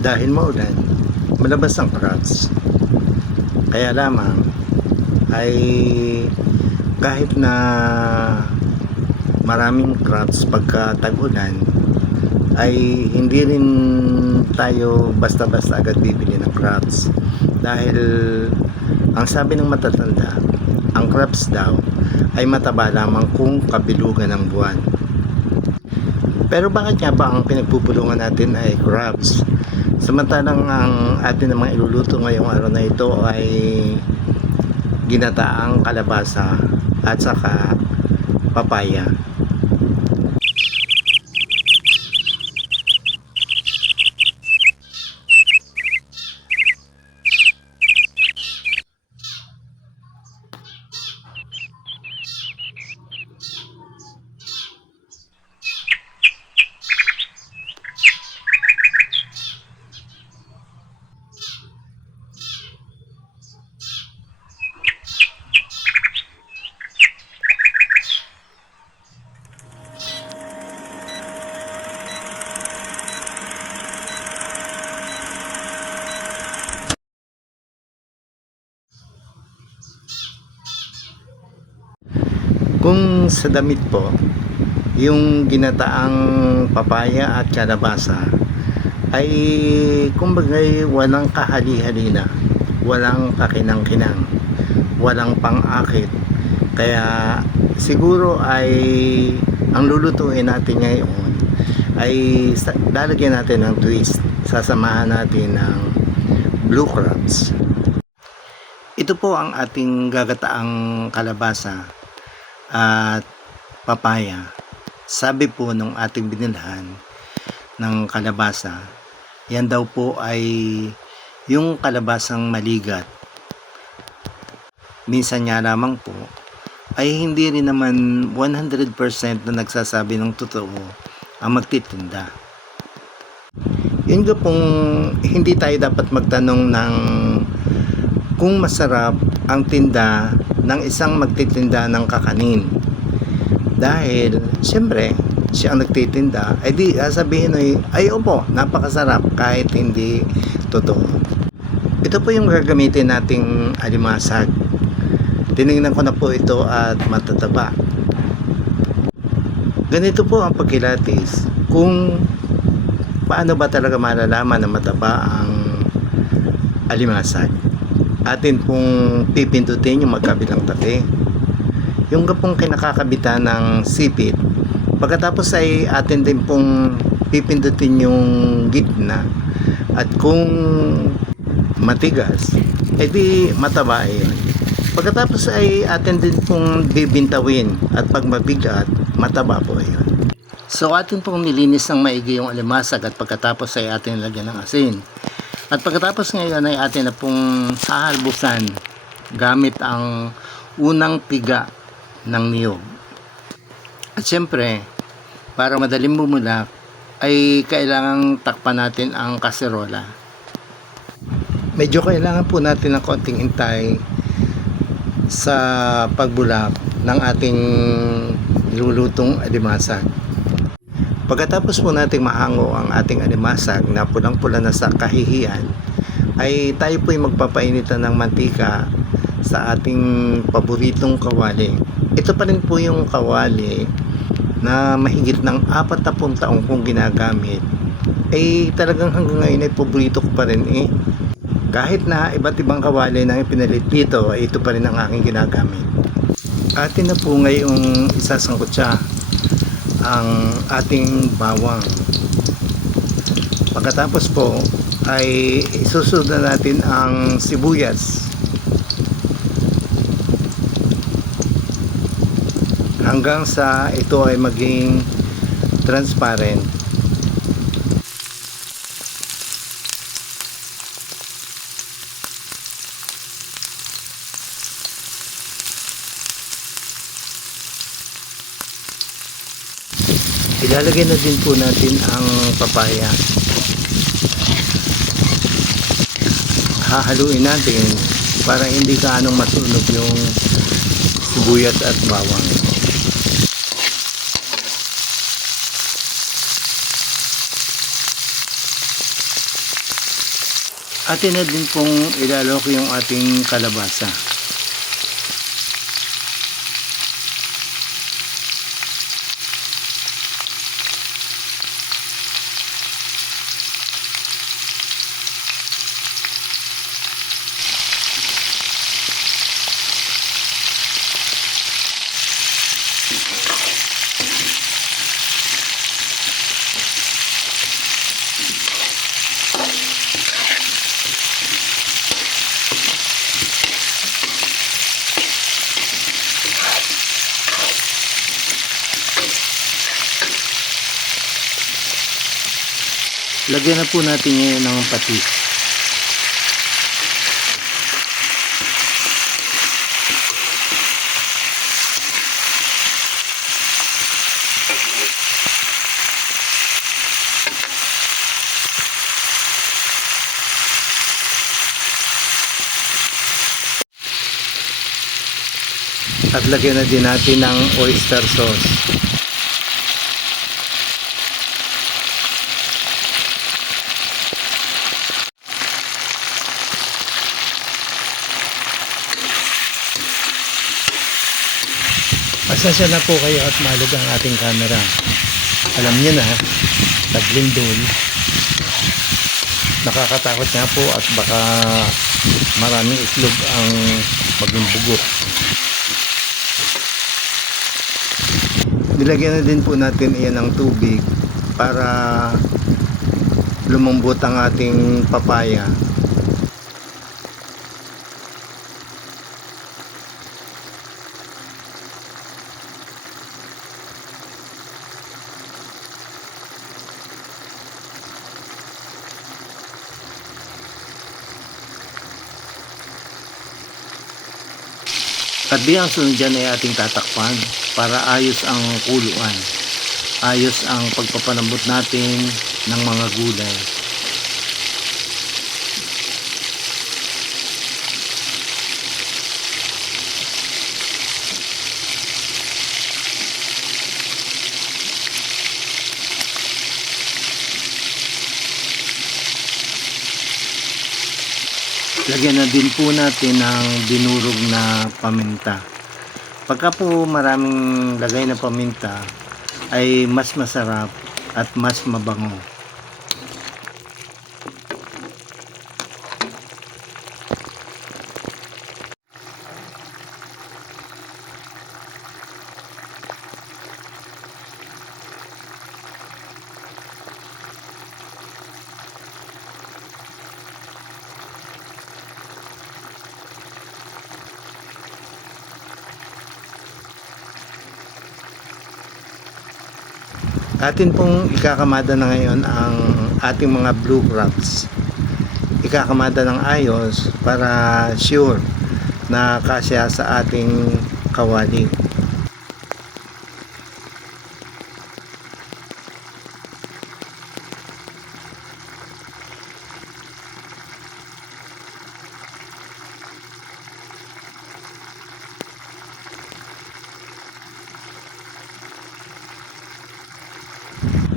dahil maulan, malabas ang cracks. Kaya lamang ay kahit na maraming cracks pagka tag-ulan, ay hindi rin tayo basta-basta agad bibili ng crabs, dahil ang sabi ng matatanda, ang crabs daw ay mataba lamang kung kabilugan ng buwan. Pero bakit nga ba ang pinagpupulungan natin ay crabs, samantalang ang atin namang iluluto ngayong araw na ito ay ginataang kalabasa at saka papaya? Kung sa damit po, yung ginataang papaya at kalabasa ay kumbagay walang kahali-halina, walang kakinang-kinang, walang pang-akit. Kaya siguro ay ang lulutuin natin ngayon ay lalagyan natin ng twist. Sasamahan natin ng blue crabs. Ito po ang ating gagataang kalabasa at papaya. Sabi po nung ating binilhan ng kalabasa, yan daw po ay yung kalabasang maligat. Minsan nga lamang po ay hindi rin naman 100% na nagsasabi ng totoo ang magtitinda. Yun nga pong hindi tayo dapat magtanong ng kung masarap ang tinda ng isang magtitinda ng kakanin, dahil siyempre siya ang nagtitinda, ay di sabihin ay opo, napakasarap kahit hindi totoo. Ito po yung gagamitin nating alimasag. Tinignan ko na po ito at matataba. Ganito po ang pagkilatis. Kung paano ba talaga malalaman na mataba ang alimasag, atin pong pipindutin yung magkabilang tabi, yung gapong kinakakabitan ng sipit. Pagkatapos ay atin din pong pipindutin yung gitna, at kung matigas edi mataba yun. Pagkatapos ay atin din pong bibintawin, at pag mabigat mataba po yun. So atin pong nilinis ng maigi yung alimasag, at pagkatapos ay atin lagyan ng asin. At pagkatapos ngayon ay atin na pong hahalbusan gamit ang unang piga ng niyog. At syempre, para madaling bumulak, ay kailangang takpan natin ang kaserola. Medyo kailangan po natin ng konting hintay sa pagbulak ng ating nilulutong alimasag. Pagkatapos po nating mahango ang ating alimasag na pulang-pula na sa kahihiyan, ay tayo po ay magpapainitan ng mantika sa ating paboritong kawali. Ito pa rin po yung kawali na mahigit ng 40 taong kong ginagamit. Ay talagang hanggang ngayon ay paborito ko pa rin eh. Kahit na iba't ibang kawali na ipinalit dito, ay ito pa rin ang aking ginagamit. Atin na po ngayong isasangkot siya ang ating bawang. Pagkatapos po ay isusunod na natin ang sibuyas hanggang sa ito ay maging transparent. Ilalagay na din po natin ang papaya. Hahaluin natin para hindi gaanong masunog yung sibuyas at bawang. Atin na din pong ilalok yung ating kalabasa. Lagyan na po natin ngayon ng patis. At lagyan na din natin ng oyster sauce. Pasensya na po kayo at malog ang ating camera. Alam niyo na, taglindol. Nakakatakot nga po at baka maraming itlog ang maging bugo. Nilagyan na din po natin iyan ng tubig para lumambot ang ating papaya. At ang sunod dyan ay ating tatakpan para ayos ang kuluan. Ayos ang pagpapanambot natin ng mga gulay. Lagyan na din po natin ng dinurog na paminta. Pagka po maraming lagay na paminta ay mas masarap at mas mabango. Atin pong ikakamada na ngayon ang ating mga blue crabs. Ikakamada ng ayos para sure na kasya sa ating kawali.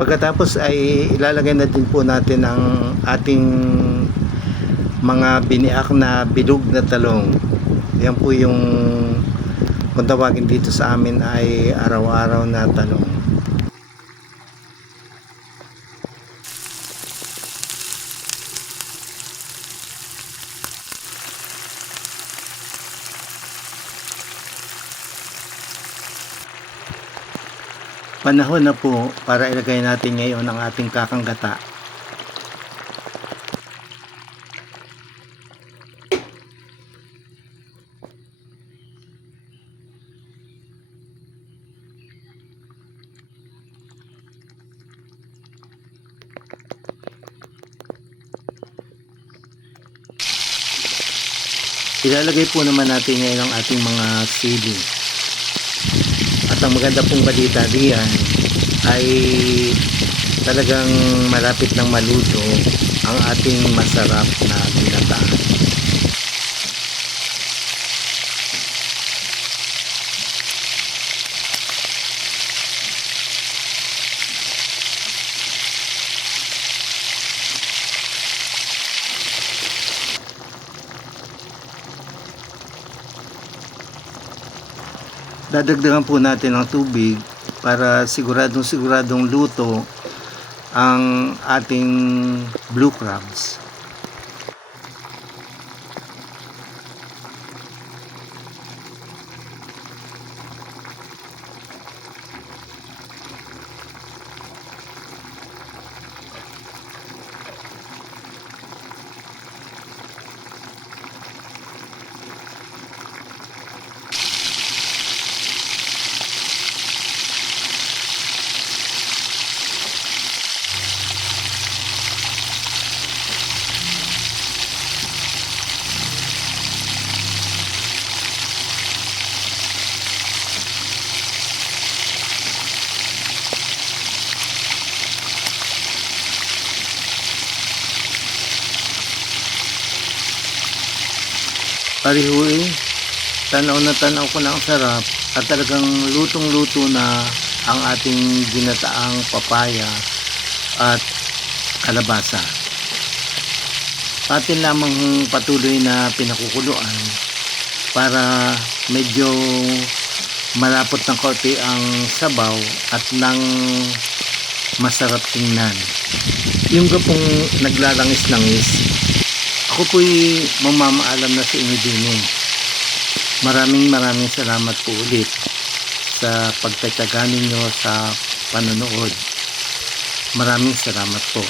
Pagkatapos ay ilalagay na din po natin ang ating mga biniak na bilog na talong. Yan po yung kung tawagin dito sa amin ay araw-araw na talong. Panahon na po para ilagay natin ngayon ang ating kakanggata. Ilalagay po naman natin ngayon ang ating mga sili. At ang maganda pong balita diyan ay talagang malapit ng maluto ang ating masarap na ginataan. Dadagdagan po natin ng tubig para siguradong luto ang ating blue crabs. Parihuin, tanaw na tanaw ko na ang sarap at talagang lutong-luto na ang ating ginataang papaya at kalabasa. Atin lamang patuloy na pinakukuluan para medyo malapot ng kaunti ang sabaw at nang masarap tingnan. Yung gapong naglalangis-langis, ako po'y mamamaalam na sa inyo din eh. Maraming salamat po ulit sa pagtatyaga ninyo sa panonood. Maraming salamat po.